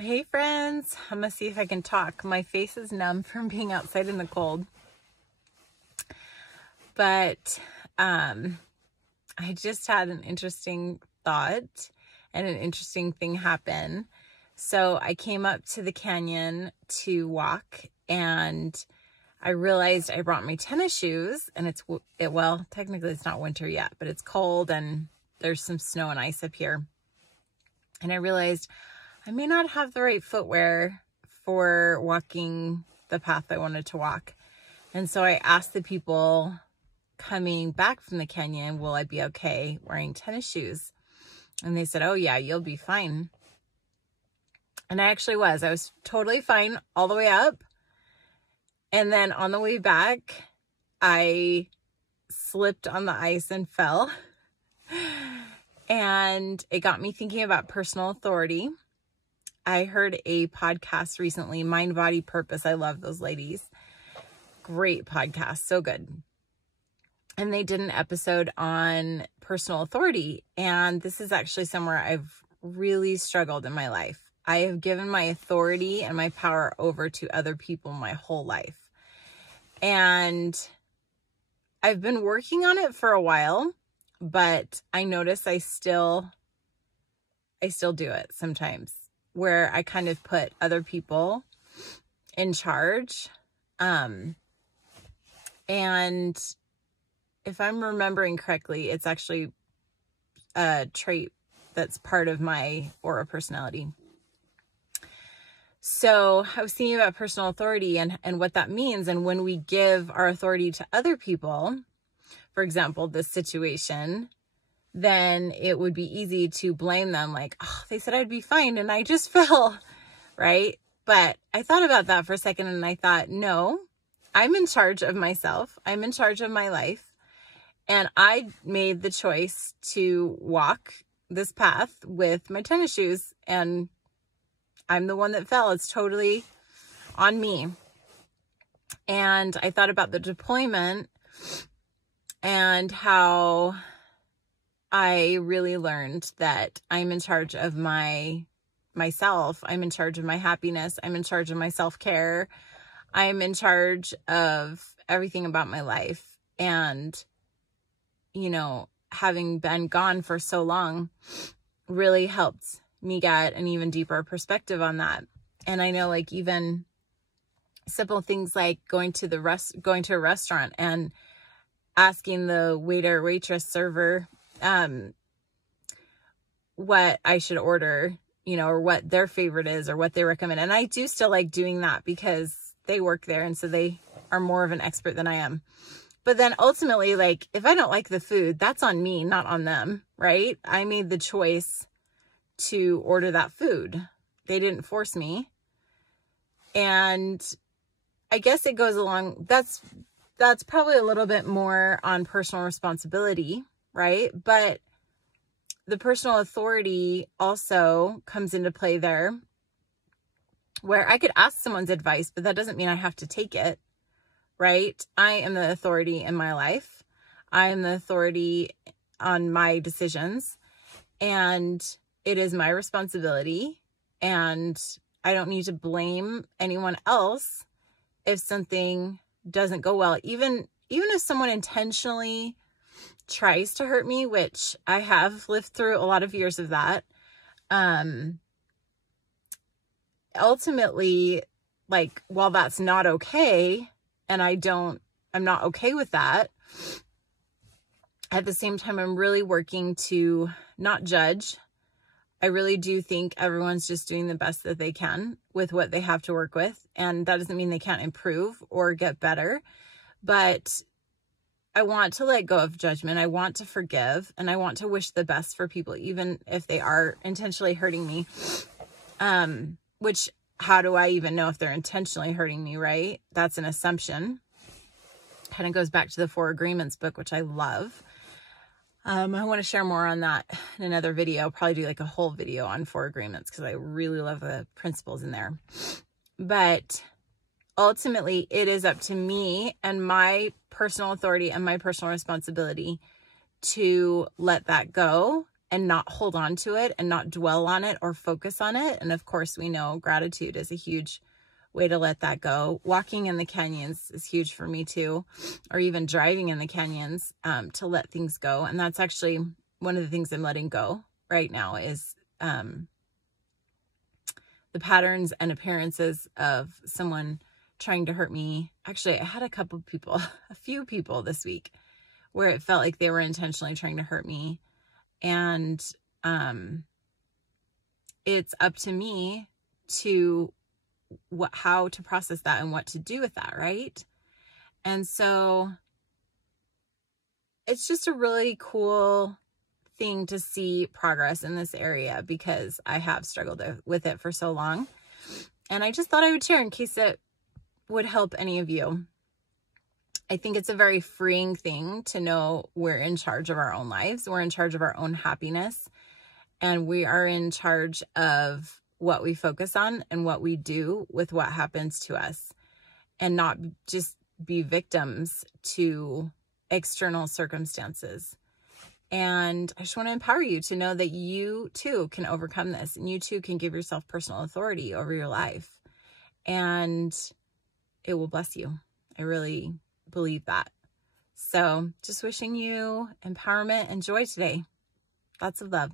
Hey friends, I'm gonna see if I can talk. My face is numb from being outside in the cold. But I just had an interesting thought and an interesting thing happen. So I came up to the canyon to walk and I realized I brought my tennis shoes, and well, technically it's not winter yet, but it's cold and there's some snow and ice up here. And I realized I may not have the right footwear for walking the path I wanted to walk. And so I asked the people coming back from the canyon, will I be okay wearing tennis shoes? And they said, oh yeah, you'll be fine. And I actually was. I was totally fine all the way up. And then on the way back, I slipped on the ice and fell. And it got me thinking about personal authority. I heard a podcast recently, Mind, Body, Purpose. I love those ladies. Great podcast. So good. And they did an episode on personal authority. And this is actually somewhere I've really struggled in my life. I have given my authority and my power over to other people my whole life. And I've been working on it for a while, but I notice I still do it sometimes, where I kind of put other people in charge. And if I'm remembering correctly, it's actually a trait that's part of my aura personality. So I was thinking about personal authority and what that means. And when we give our authority to other people, for example, this situation, then it would be easy to blame them, like, oh, they said I'd be fine and I just fell, right? But I thought about that for a second and I thought, no, I'm in charge of myself. I'm in charge of my life. And I made the choice to walk this path with my tennis shoes, and I'm the one that fell. It's totally on me. And I thought about the deployment and how I really learned that I'm in charge of myself. I'm in charge of my happiness. I'm in charge of my self-care. I'm in charge of everything about my life. And, you know, having been gone for so long really helped me get an even deeper perspective on that. And I know, like, even simple things like going to a restaurant and asking the waiter, waitress, server, what I should order, you know, or what their favorite is or what they recommend. And I do still like doing that because they work there. And so they are more of an expert than I am. But then ultimately, like, if I don't like the food, that's on me, not on them, right? I made the choice to order that food. They didn't force me. And I guess it goes along, that's probably a little bit more on personal responsibility, right? But the personal authority also comes into play there, where I could ask someone's advice, but that doesn't mean I have to take it, right? I am the authority in my life. I am the authority on my decisions, and it is my responsibility, and I don't need to blame anyone else if something doesn't go well. Even if someone intentionally tries to hurt me, which I have lived through a lot of years of that. Ultimately, like, while that's not okay, and I'm not okay with that, at the same time, I'm really working to not judge. I really do think everyone's just doing the best that they can with what they have to work with. And that doesn't mean they can't improve or get better, but I want to let go of judgment. I want to forgive, and I want to wish the best for people, even if they are intentionally hurting me. Which, how do I even know if they're intentionally hurting me, right? That's an assumption. Kind of goes back to the 4 Agreements book, which I love. I want to share more on that in another video. I'll probably do like a whole video on 4 Agreements because I really love the principles in there. But ultimately, it is up to me and my personal authority and my personal responsibility to let that go and not hold on to it and not dwell on it or focus on it. And of course, we know gratitude is a huge way to let that go. Walking in the canyons is huge for me too, or even driving in the canyons, to let things go. And that's actually one of the things I'm letting go right now is the patterns and appearances of someone trying to hurt me. Actually, I had a few people this week where it felt like they were intentionally trying to hurt me. And it's up to me to how to process that and what to do with that, right? And so it's just a really cool thing to see progress in this area, because I have struggled with it for so long. And I just thought I would share in case it would help any of you. I think it's a very freeing thing to know we're in charge of our own lives. We're in charge of our own happiness, and we are in charge of what we focus on and what we do with what happens to us, and not just be victims to external circumstances. And I just want to empower you to know that you too can overcome this, and you too can give yourself personal authority over your life, and it will bless you. I really believe that. So just wishing you empowerment and joy today. Lots of love.